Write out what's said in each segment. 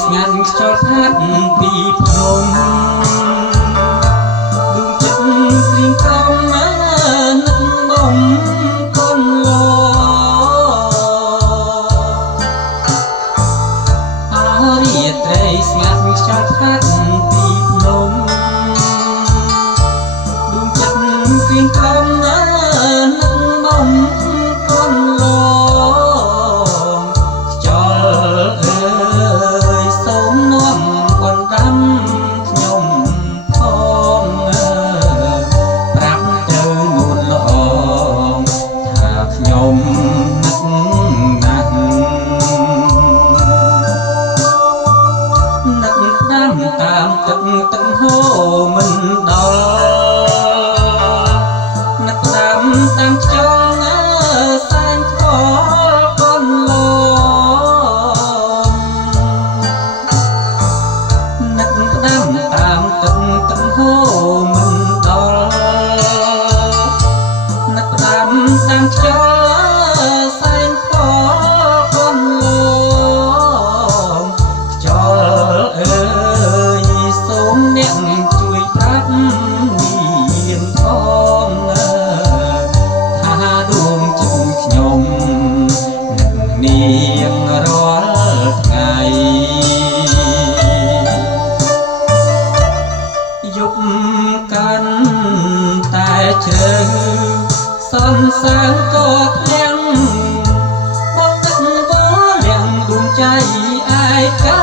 ស្ងាត់ខ្យល់ផាត់ពីភ្នំដួងចិត្តព្រៀងក្រំណានឹកបំកូនឡអរាត្រីស្ងាត់ខ្យល់ផាត់ពីភ្នំដួងចិត្តព្រៀងក្រំណានឹកបំកូនឡតាមទឹកហូរមិនដល់នឹកដាំតាមខ្យល់ណាសែងខ្វល់កូនឡនឹកដាំតាមទឹកហូរមិនដល់នឹកដាំតាមខ្យល់សែងខ្វល់កូនឡខ្យល់អ្នកជួយប្រាប់មានផងថាដួងចិត្តខ្ញុំនឹកនាងរាល់ថ្ងៃយប់កាន់តែជ្រៅសន្សើរក៏ធ្លាំងបងទឹកវល់លៀងដួងใจឯកា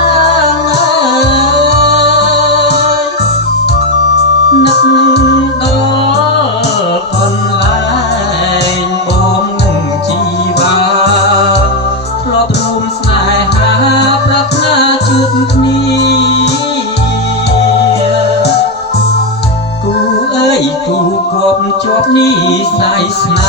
នឹកដល់អនឡាញបងនឹងជីវ៉ាធ្លាប់រួមស្នេហាប្រាថ្នាជួបគ្នាគូអើយគូគប់ជាប់នេះសាយស្នេ